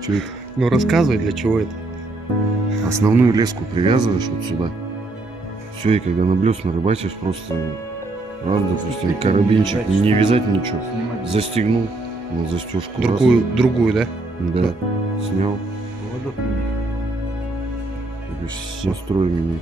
Что это? Ну рассказывай, для чего это. Основную леску привязываешь вот сюда. Все, и когда на блесна рыбачишь, просто раз, допустим, карабинчик, не вязать ничего. Застегнул на застежку. Другую, да? Да. Снял. Все строй меня.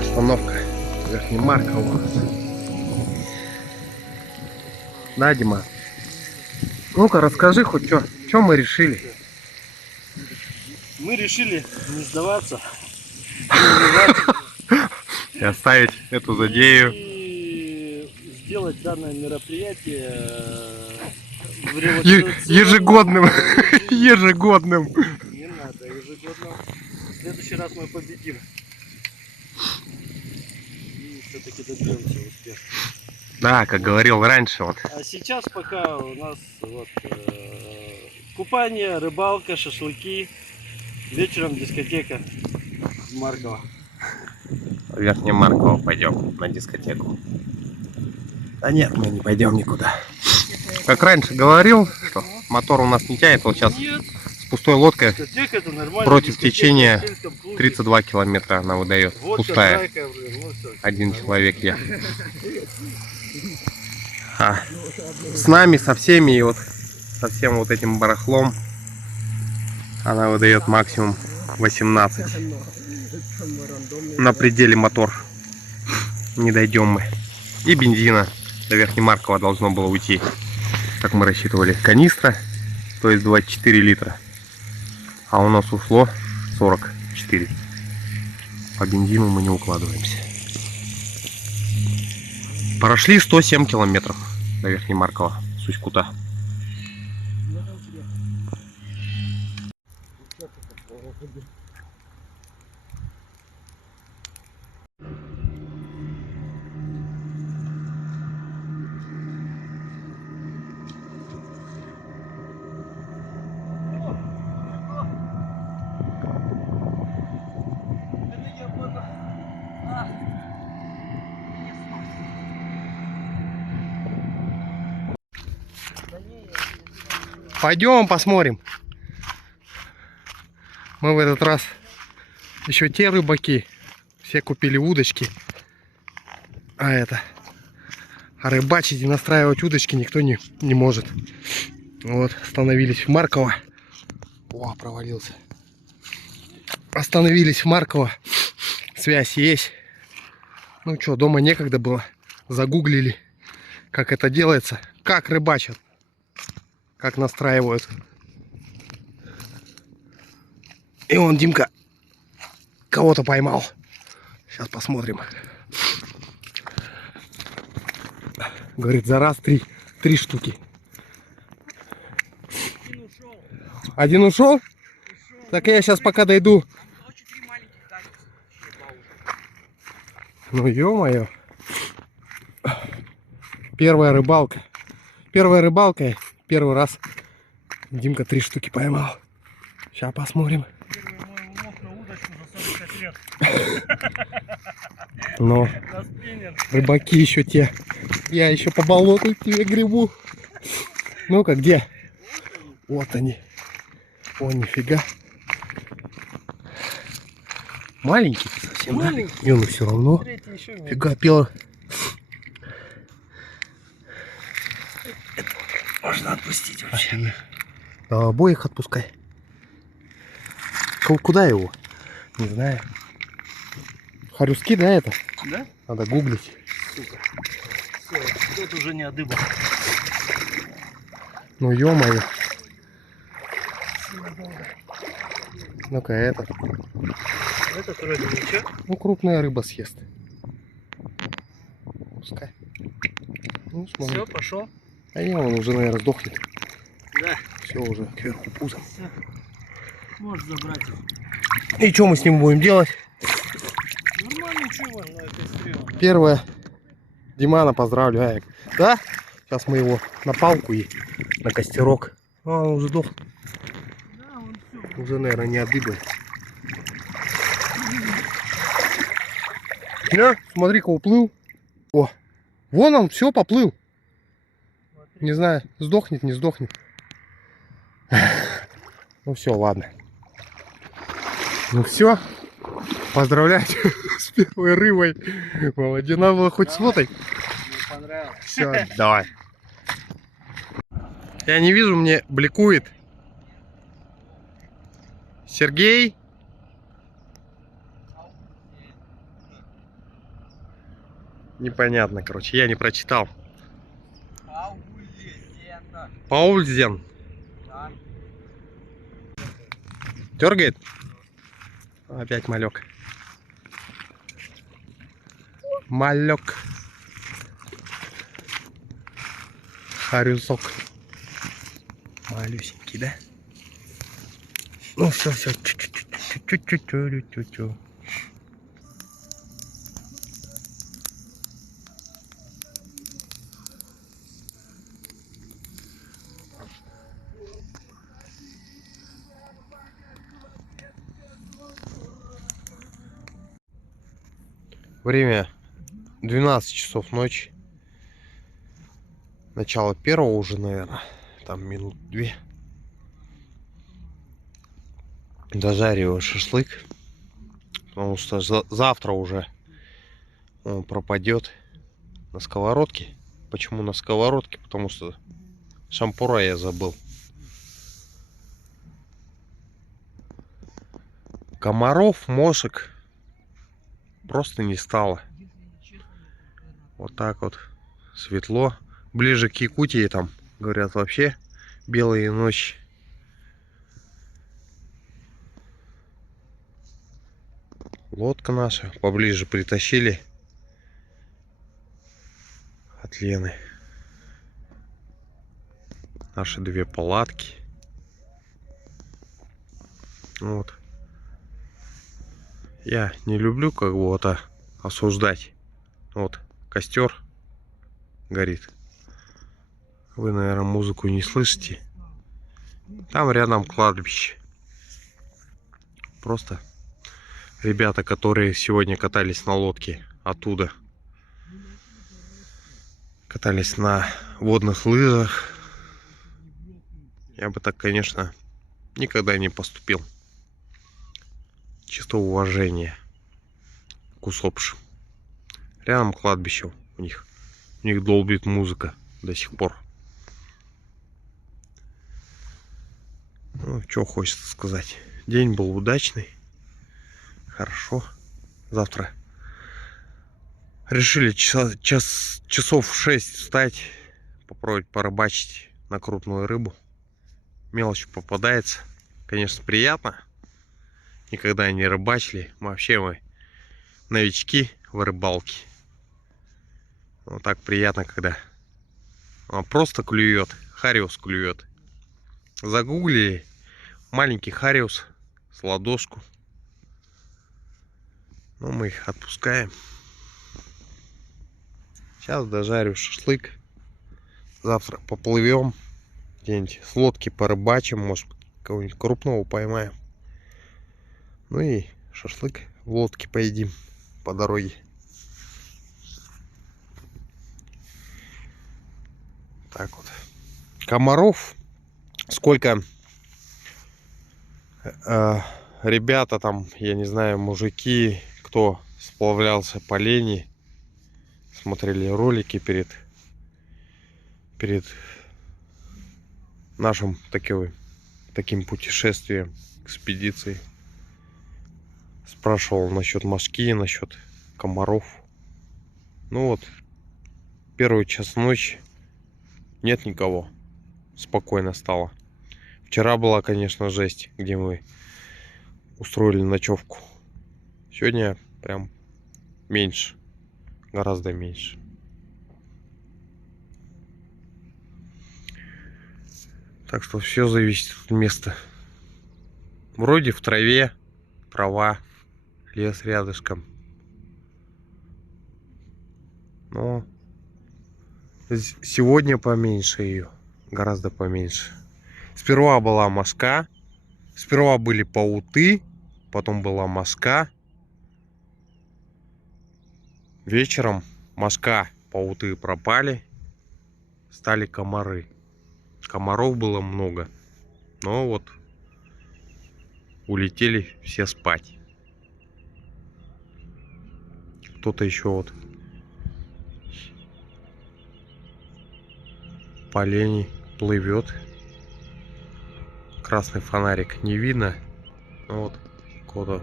Остановка Верхнемарково. Да, Дима? Ну-ка, расскажи хоть что мы решили. Мы решили не сдаваться. И оставить эту задею. И сделать данное мероприятие Ежегодным. Ежегодным. Не надо ежегодно. В следующий раз мы победим. И все-таки добьемся успеха. Да, как говорил раньше, вот. А сейчас пока у нас вот, купание, рыбалка, шашлыки. Вечером дискотека в Марково. В Верхнемарково пойдем на дискотеку. Да нет, мы не пойдем никуда. Как раньше говорил, что мотор у нас не тянет, вот сейчас Нет, с пустой лодкой дискотека это нормально. против Дискотека течения в сельском клубе. 32 километра она выдает. Водка, Пустая. драка, блин, ну всё. Один человек я. А с нами, со всеми и вот со всем вот этим барахлом она выдает максимум 18. На пределе мотор. Не дойдем мы. И бензина до Верхнемаркова должно было уйти, как мы рассчитывали, канистра, то есть 24 литра. А у нас ушло 44. По бензину мы не укладываемся. Прошли 107 километров до Верхнемаркова с Усть-Кута. Пойдем посмотрим. Мы в этот раз еще те рыбаки. Все купили удочки. А рыбачить и настраивать удочки никто не может. Вот, остановились в Марково. О, провалился. Остановились в Марково. Связь есть. Ну что, дома некогда было. Загуглили, как это делается. Как рыбачат. Как настраивают. И он, Димка, кого-то поймал. Сейчас посмотрим. Говорит, за раз три штуки. Один ушел? Так я сейчас пока дойду. Ну ё-моё. Первая рыбалка. Первый раз Димка 3 штуки поймал. Сейчас посмотрим. Первый мой улов на удочку за 45 лет. Но На спиннер. рыбаки еще те. Я еще по болоту тебе гребу. Ну-ка, где? Вот они. О, нифига. Маленький совсем, Маленький. да? И он все равно. Третий еще меньше. Фига, пел. Можно отпустить вообще. Да, обоих отпускай. Куда его? Не знаю. Харюски, да, это? Да? Надо гуглить. Сука. Все, тут уже не одыба. Ну ё-моё. Ну-ка, это. Это вроде ничего. Ну, крупная рыба съест. Пускай. Ну, смотри. Все, пошел. А не, он уже, наверное, сдохнет. Да. Все уже кверху пузо. Можешь забрать. И что мы с ним будем делать? Нормально, чего на этой стреле. Первое. Димана поздравляем. Да? Сейчас мы его на палку и на костерок. А, он уже сдох. Да, он все. Уже, наверное, не обидно. Да, смотри-ка, уплыл. О, вон он, все, поплыл. Не знаю, сдохнет, не сдохнет. Ну все, ладно. Ну все, поздравляйте с первой рыбой. Молодец, надо было хоть с фотой. Мне понравилось. Все, давай. Я не вижу, мне бликует. Сергей? Непонятно, короче, я не прочитал. Паульзен. Дергает? Опять малек. Малек. Харюсок. Малюсенький, да? Ну все, все. Чуть-чуть. Время 12 часов ночи. Начало первого уже, наверное. Там минут 2. Дожариваю шашлык. Потому что завтра уже он пропадет на сковородке. Почему на сковородке? Потому что шампура я забыл. Комаров, мошек просто не стало. Вот так вот светло. Ближе к Якутии там, говорят, вообще белые ночи. Лодка наша поближе притащили от Лены. Наши 2 палатки. Вот. Я не люблю как бы вот осуждать. Вот костер горит. Вы, наверное, музыку не слышите. Там рядом кладбище. Просто ребята, которые сегодня катались на лодке оттуда. Катались на водных лыжах. Я бы так, конечно, никогда не поступил. Чисто уважение к усопшим. Рядом кладбище у них. У них долбит музыка до сих пор. Ну, что хочется сказать. День был удачный. Хорошо. Завтра решили часов в 6 встать. Попробовать порыбачить на крупную рыбу. Мелочь попадается. Конечно, приятно. Никогда не рыбачили. Вообще мы новички в рыбалке. Вот так приятно, когда он просто клюет. Хариус клюет. Загуглили. Маленький хариус с ладошку. Ну, мы их отпускаем. Сейчас дожарю шашлык. Завтра поплывем. Где-нибудь с лодки порыбачим. Может, кого-нибудь крупного поймаем. Ну и шашлык в лодке поедим по дороге. Так вот. Комаров. Сколько ребята там, я не знаю, мужики, кто сплавлялся по лени, смотрели ролики перед нашим таким путешествием, экспедицией. Спрашивал насчет мошки, насчет комаров. Ну вот, первый час ночи нет никого. Спокойно стало. Вчера была, конечно, жесть, где мы устроили ночевку. Сегодня прям меньше. Гораздо меньше. Так что все зависит от места. Вроде в траве, трава, лес рядышком. Но сегодня поменьше ее, гораздо поменьше. Сперва была мошка, сперва были пауты, потом была мошка. Вечером мошка, пауты пропали, стали комары. Комаров было много, но вот улетели все спать. Кто-то еще вот по лени плывет. Красный фонарик не видно. Но вот кого-то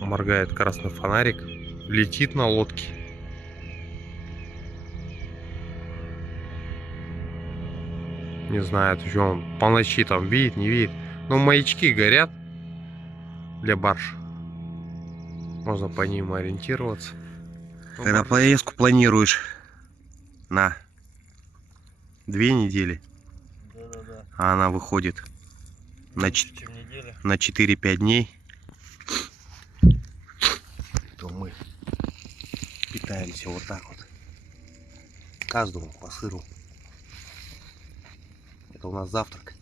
моргает красный фонарик. Летит на лодке. Не знаю, что он по ночи там видит, не видит. Но маячки горят для барж. Можно по ним ориентироваться. Когда поездку планируешь на 2 недели, Да-да-да. а она выходит на Чуть чем неделя. на 4-5 дней, то мы питаемся вот так вот. Каждому по сыру. Это у нас завтрак.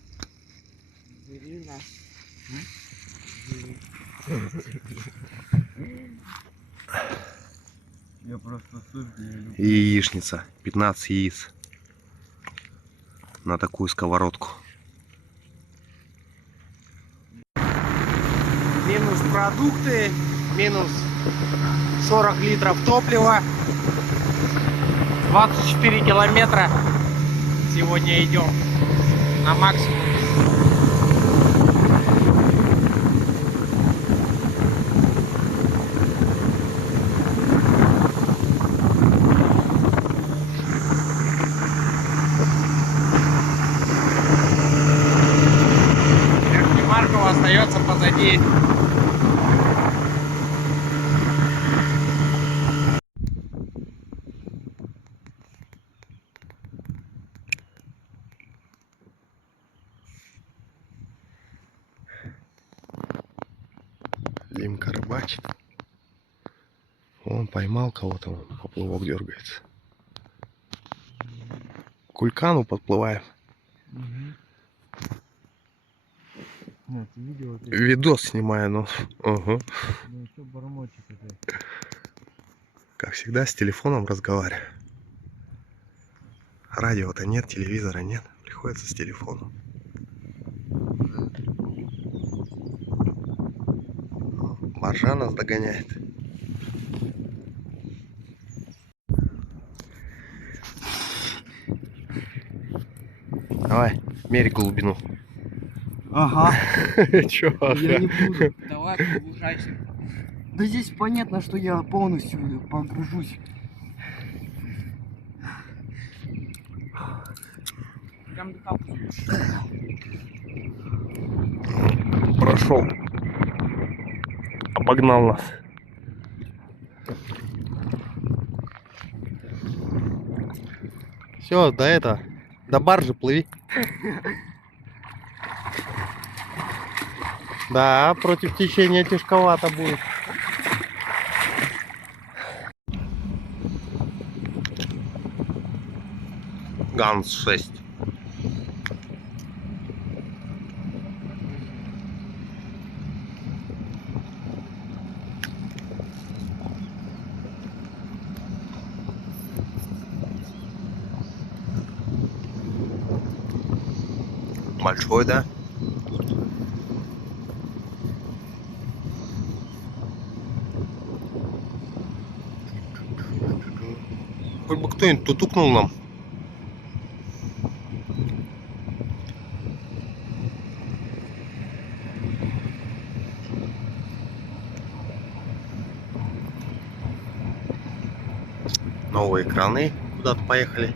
Я просто сыр не люблю. И яичница. 15 яиц. На такую сковородку. Минус продукты. Минус 40 литров топлива. 24 километра. Сегодня идем на максимум. Маркова остается позади. Димка рыбачит. Он поймал кого-то, он поплывок дергается. К кулькану подплываем. Нет, видео ты. Видос снимаю, ну. Угу. Ну что бормочет это? Как всегда, с телефоном разговариваю. Радио-то нет, телевизора нет. Приходится с телефоном. Баржа нас догоняет. Давай, мерь глубину. Ага. Чё? Я не буду. Давай, погружайся. Да здесь понятно, что я полностью погружусь. Прям докапывай. Прошел. Обогнал нас. Все, до баржи плыви. Да, против течения тяжковато будет. Ганс 6. Большой, да? Хоть бы кто-нибудь тутукнул нам. Новые краны куда-то поехали.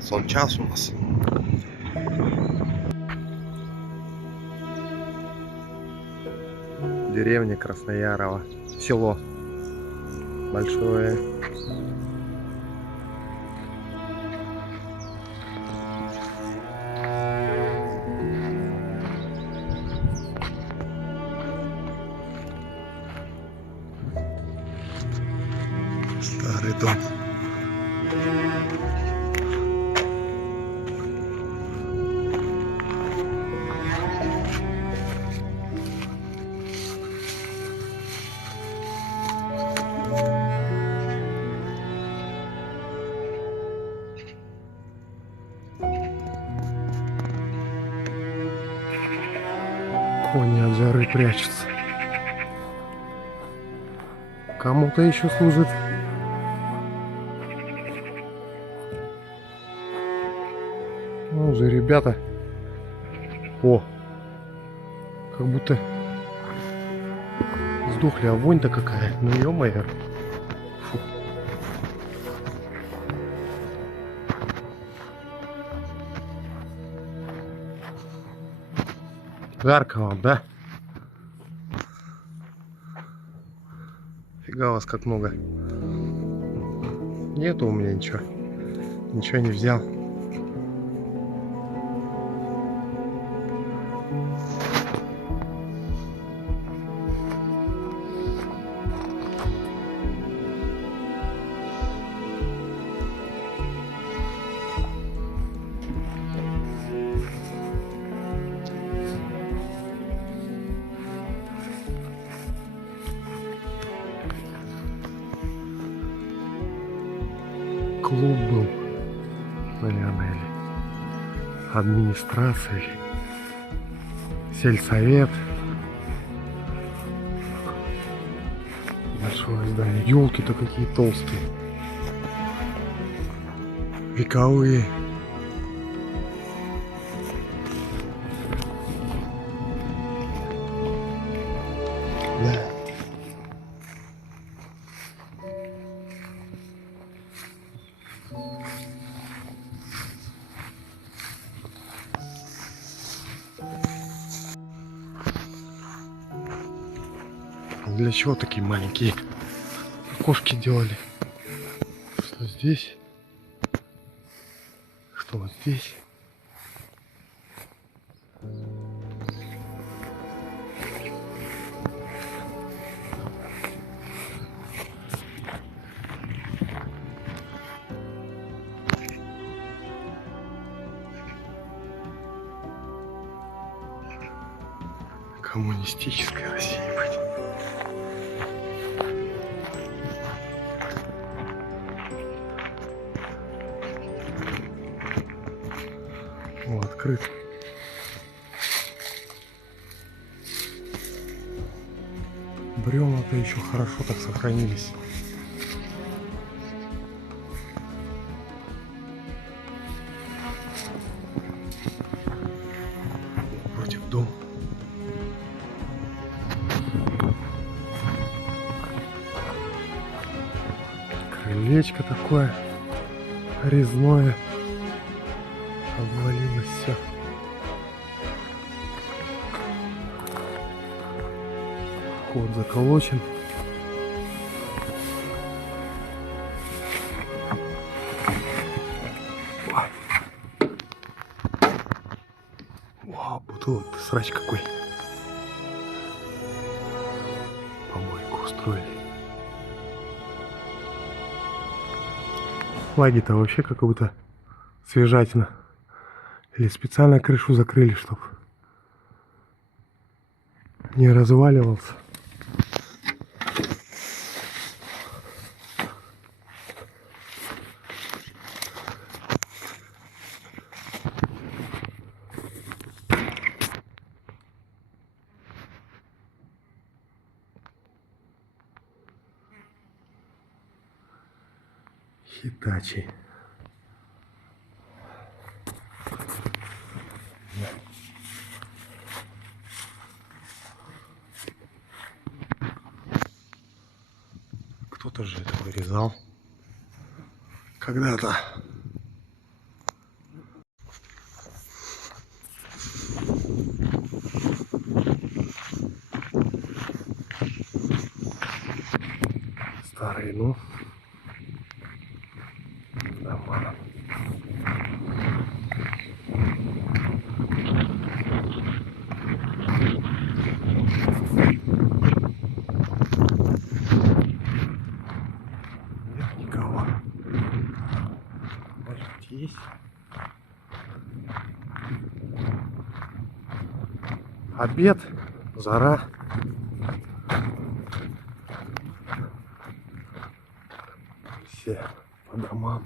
Сон час у нас. Деревня Красноярово. Село. большое. Старый дом. Кони от жары прячутся. Кому-то еще служит. Ну же, ребята. О, как будто сдохли, а вонь-то какая. Ну ё-моё. Фу. Жарко вам, да? Фига вас как много. Нету у меня ничего. Ничего не взял. Клуб был, наверное, или администрация, или сельсовет. Большое здание. Елки-то какие толстые. Вековые. Да. Для чего такие маленькие окошки делали? Что здесь? Что вот здесь? Коммунистическая Россия быть. О, открыт. Бревна-то еще хорошо так сохранились. Против дома. Крылечко такое резное. Обвалилось все. Вход заколочен. Вау, тут срач какой. Помойку устроили. Флаги-то вообще как будто свежатина. Или специально крышу закрыли, чтобы не разваливался. Хитачи. Кто-то же это вырезал когда-то. Старые глубину. Дома. Нет никого. Может есть. Обед, жара. Все по домам.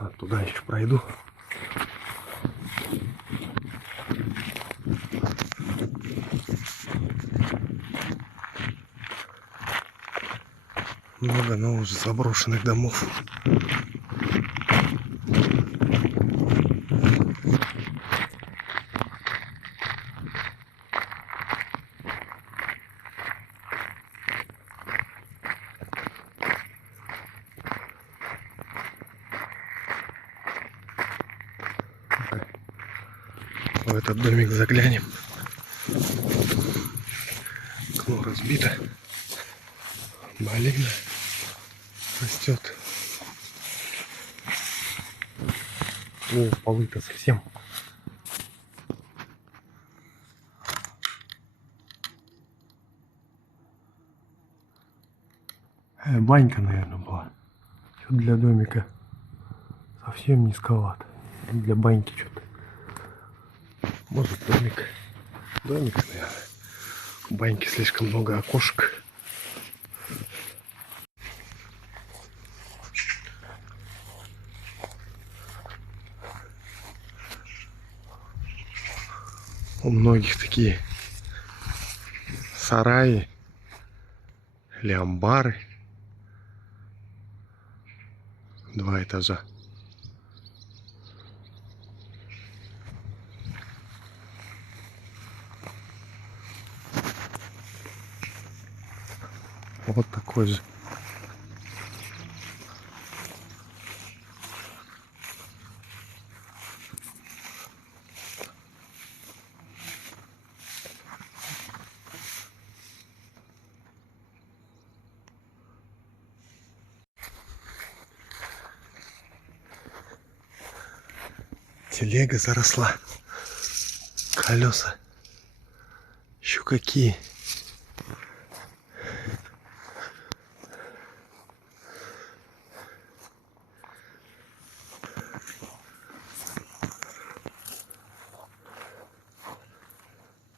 А туда еще пройду. Много, но уже заброшенных домов. В этот домик заглянем. Окно разбито. Малина растет. О, полы-то совсем. Банька, наверное, была. Что для домика совсем низковато. Для баньки что-то. Может, домик. Домик, наверное. В баньке слишком много окошек. У многих такие сараи или амбары. 2 этажа. Вот такой же. Телега заросла. Колеса. Еще какие.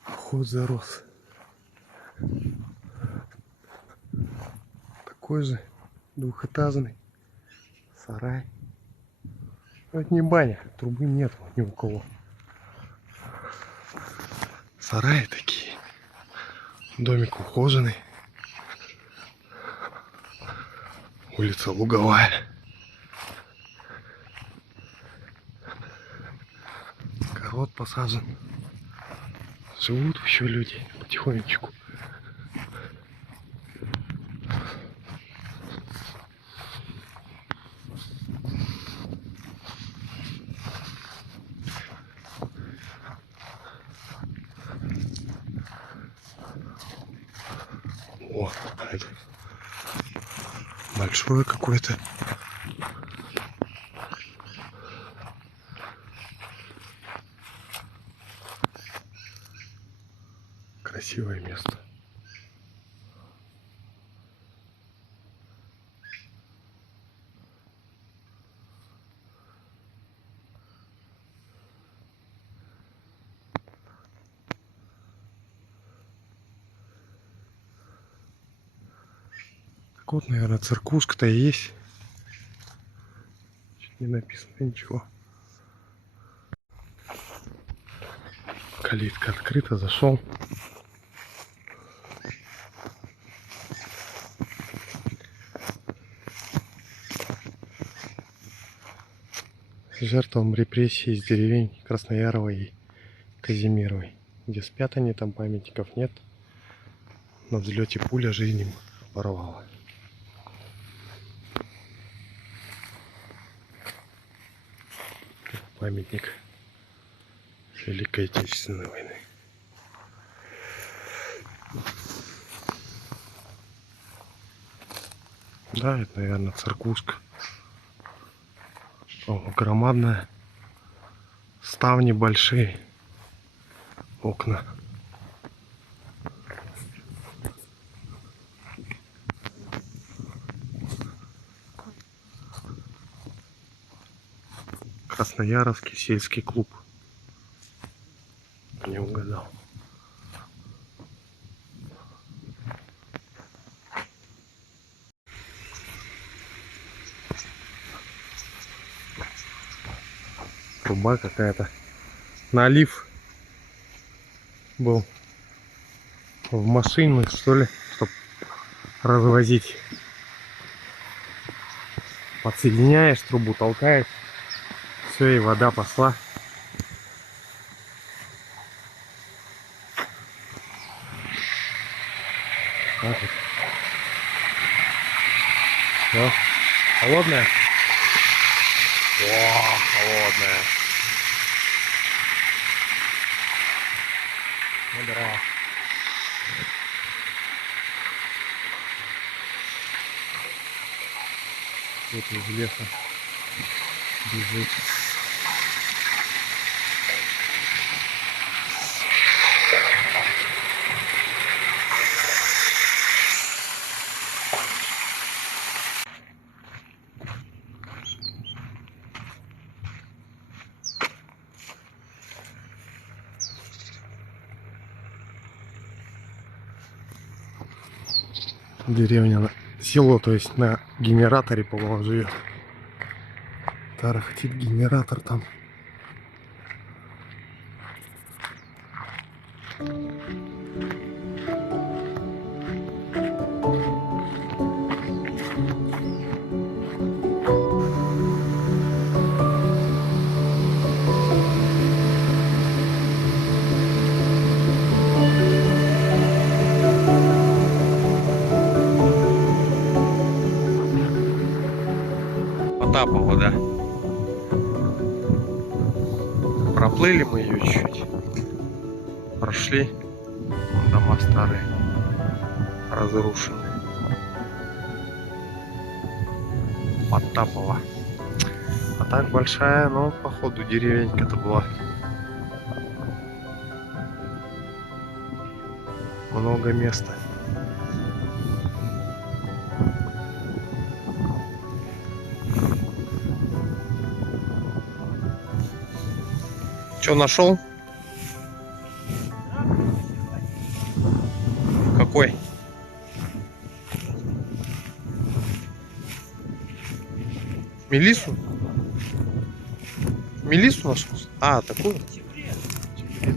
Вход зарос. Такой же двухэтажный сарай. Но это не баня, трубы нет ни у кого. Сараи такие. Домик ухоженный. Улица Луговая. Огород посажен. Живут еще люди потихонечку. О, это большое какое-то. Красивое место. Так вот, наверное, церквушка-то и есть. Чуть не написано ничего. Калитка открыта, зашел. Жертвам репрессий из деревень Краснояровой и Казимировой, где спят они, там памятников нет. На взлете пуля жизнь им порвала. Памятник Великой Отечественной войны. Да, это, наверное, церквушка. О, громадная. Ставни большие. Окна. Краснояровский сельский клуб. Не угадал. Труба какая-то. Налив был в машину, что ли, чтобы развозить. Подсоединяешь трубу, толкаешь. Все, и вода пошла. Так вот. Всё. Холодная? О, холодная. Вода. Вот из леса бежит. Деревня, село, то есть на генераторе, по-моему, живет. Тарахтит генератор там. Потапова, да. Проплыли мы ее чуть-чуть. Прошли. Вон дома старые. Разрушенные. Потапова. А так большая, но походу деревенька-то была. Много места. Что нашел? Какой? Мелиссу? Мелиссу нашел? А, такую? Секрет. Секрет.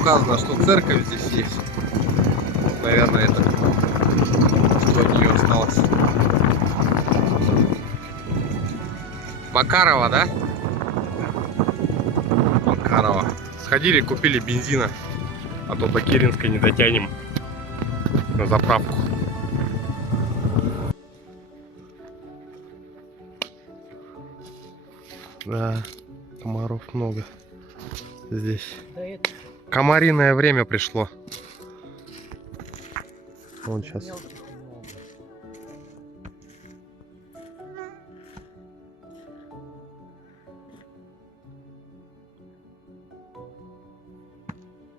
Указано, что церковь здесь есть. Наверное, это что от нее осталось. Макарова, да? Макарова. Сходили, купили бензина, а то до Киринской не дотянем на заправку. Да, комаров много здесь. Да это Комариное время пришло. Вон сейчас. мелких много.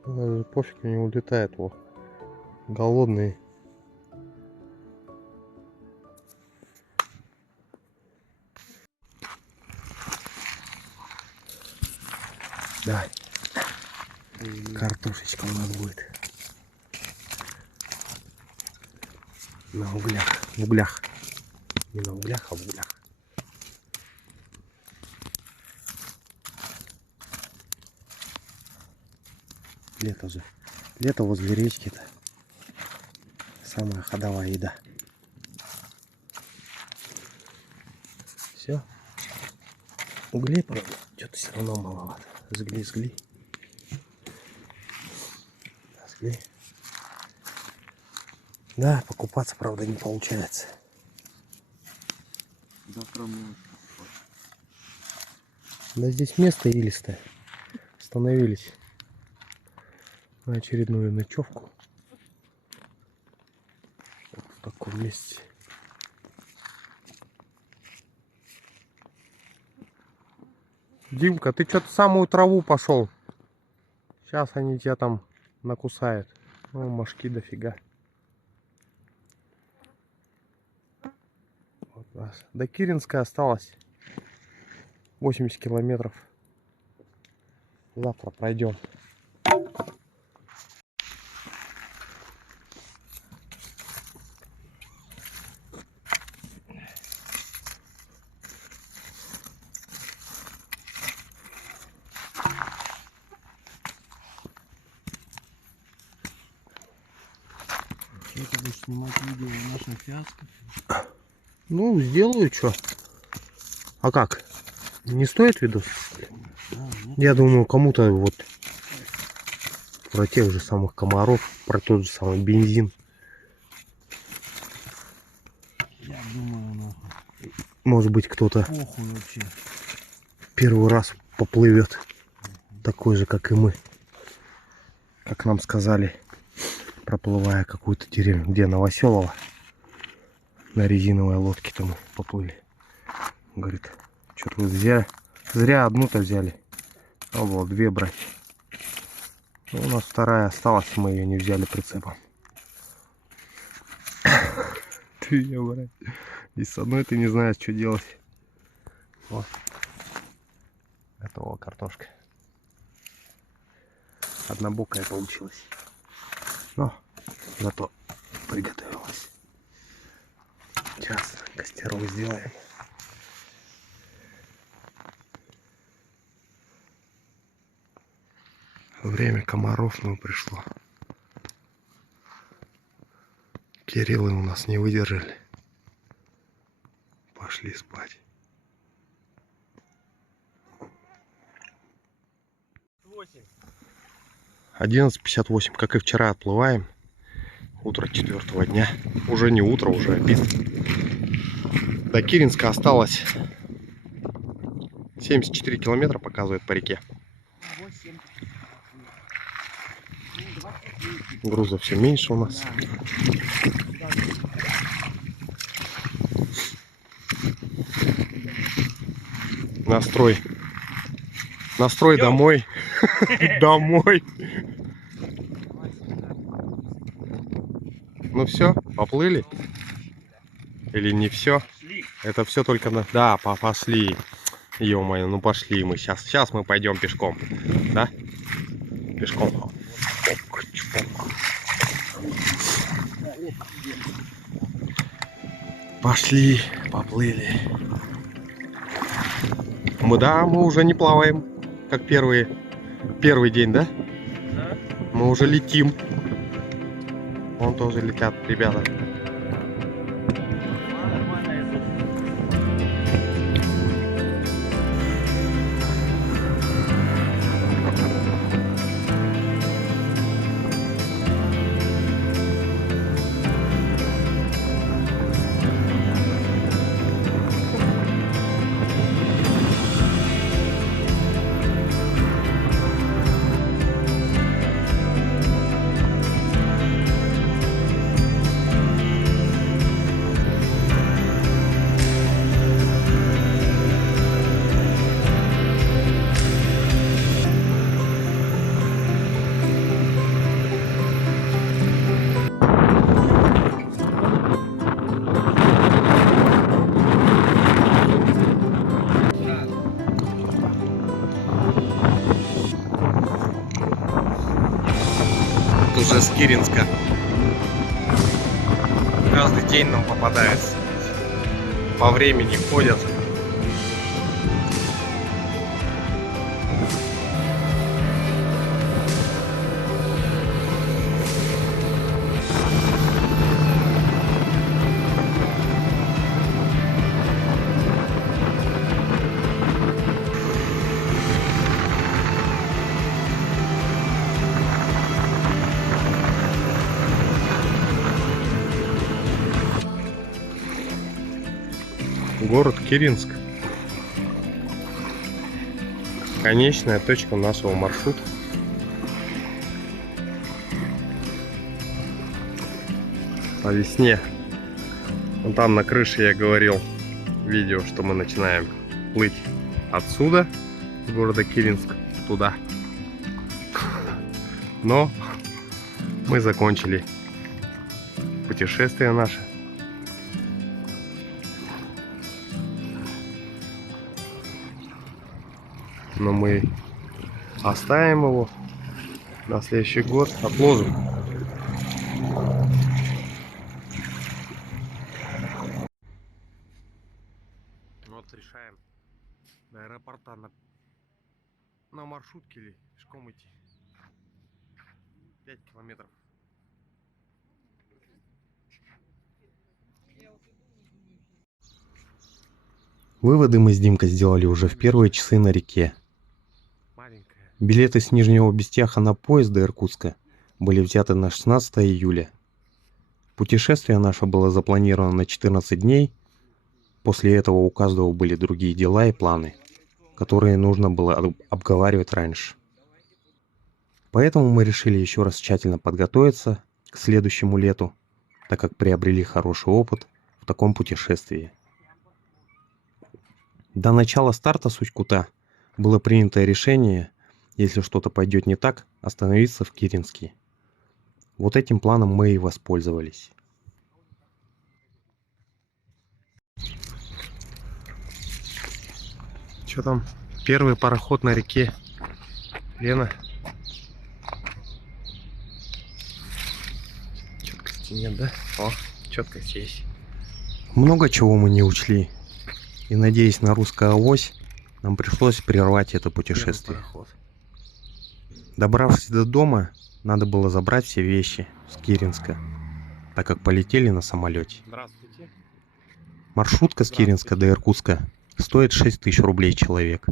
Даже пофиг, не улетает. Во. Голодный. Давай. Картошечка у нас будет. На углях. В углях. Не на углях, а в углях. лето же. Лето возле речки-то. Самая ходовая еда. Все. Углей, правда, что-то все равно маловато. Сгли. Да, покупаться, правда, не получается. Да здесь место илистое. Остановились на очередную ночевку. Вот в таком месте. Димка, ты что-то в самую траву пошел. Сейчас они тебя там накусают. Ну, мошки дофига. Вот у нас. До Киринска осталось 80 километров. Завтра пройдем. Ты будешь снимать видео в нашем фиаско? Ну, сделаю что. А как? Не стоит видос? Я думаю, кому-то вот про тех же самых комаров, про тот же самый бензин. Я думаю, нахуй. Может быть, кто-то Похуй вообще. первый раз поплывет. Такой же, как и мы. Как нам сказали, проплывая какую-то деревню. Где? Новоселово. На резиновой лодке-то мы поплыли. Говорит, что-то вы зря одну-то взяли. А вот две брать. Ну, у нас вторая осталась, мы ее не взяли прицепом. Ты ее брать. И с одной ты не знаешь, что делать. Вот. Готова картошка. Однобокая получилась. Но зато приготовилась. Сейчас костерок сделаем. Время комаров нам пришло. Кириллы у нас не выдержали. Пошли спать. 11:58, как и вчера, отплываем. Утро 4-го дня. Уже не утро, уже обед. До Киринска осталось 74 километра, показывает по реке. Груза все меньше у нас. Настрой домой. Домой. Ну все, поплыли? Или не все? Это все только на... Да, пошли. Ё-моё, ну пошли мы. Сейчас мы пойдем пешком. Да? Пешком. Пошли, поплыли. Мы уже не плаваем, как первый день, да? Да. Мы уже летим. Вон тоже летят ребята. Уже с Киринска. Каждый день нам попадается. По времени ходят. Город Киринск. Конечная точка нашего маршрута. По весне. Вон там на крыше я говорил в видео, что мы начинаем плыть отсюда, с города Киринск, туда. Но мы закончили путешествие наше. Но мы оставим его на следующий год, отложим. Вот решаем до аэропорта на маршрутке или пешком идти. 5 километров. Выводы мы с Димкой сделали уже в первые часы на реке. Маленькая. Билеты с Нижнего Бестяха на поезд до Иркутска были взяты на 16 июля. Путешествие наше было запланировано на 14 дней. После этого у каждого были другие дела и планы, которые нужно было обговаривать раньше. Поэтому мы решили еще раз тщательно подготовиться к следующему лету, так как приобрели хороший опыт в таком путешествии. До начала старта с Усть-Кута было принято решение, если что-то пойдет не так, остановиться в Киринске. Вот этим планом мы и воспользовались. Что там? Первый пароход на реке. Лена. Четкости нет, да? О, четкость есть. Много чего мы не учли. И надеясь на русскую авось, нам пришлось прервать это путешествие. Добравшись до дома, надо было забрать все вещи с Киринска, так как полетели на самолете. Здравствуйте. Маршрутка с Киринска до Иркутска стоит 6000 рублей человек.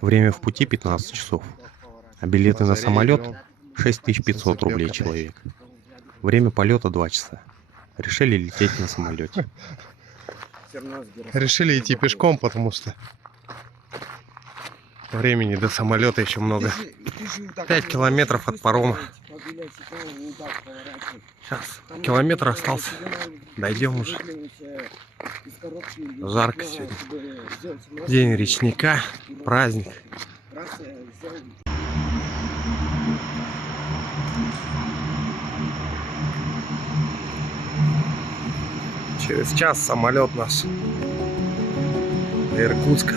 Время в пути 15 часов. А билеты на самолет 6500 рублей человек. Время полета 2 часа. Решили лететь на самолете. Решили идти пешком, потому что времени до самолета еще много. 5 километров от парома. Сейчас километр остался. Дойдем уже. Жарко сегодня. День речника. Праздник. Через час самолет наш до Иркутска.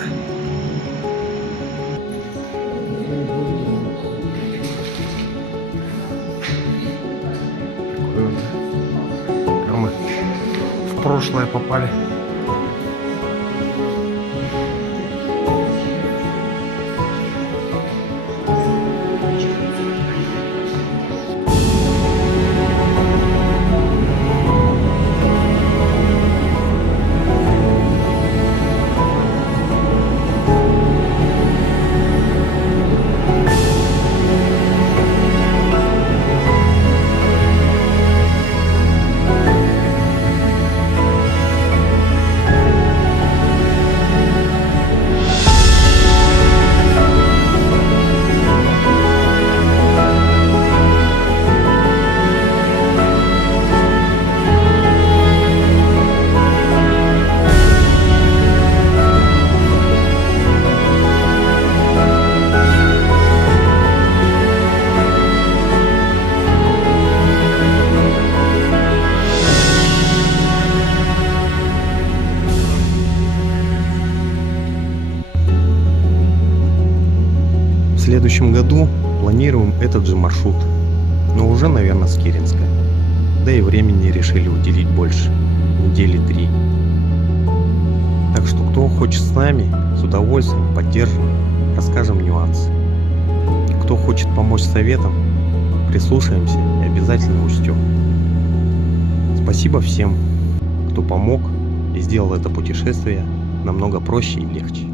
А мы в прошлое попали. В следующем году планируем этот же маршрут, но уже, наверное, с Киринска. Да и времени решили уделить больше, недели 3. Так что кто хочет с нами, с удовольствием поддержим, расскажем нюансы. Кто хочет помочь советом, прислушаемся и обязательно учтем. Спасибо всем, кто помог и сделал это путешествие намного проще и легче.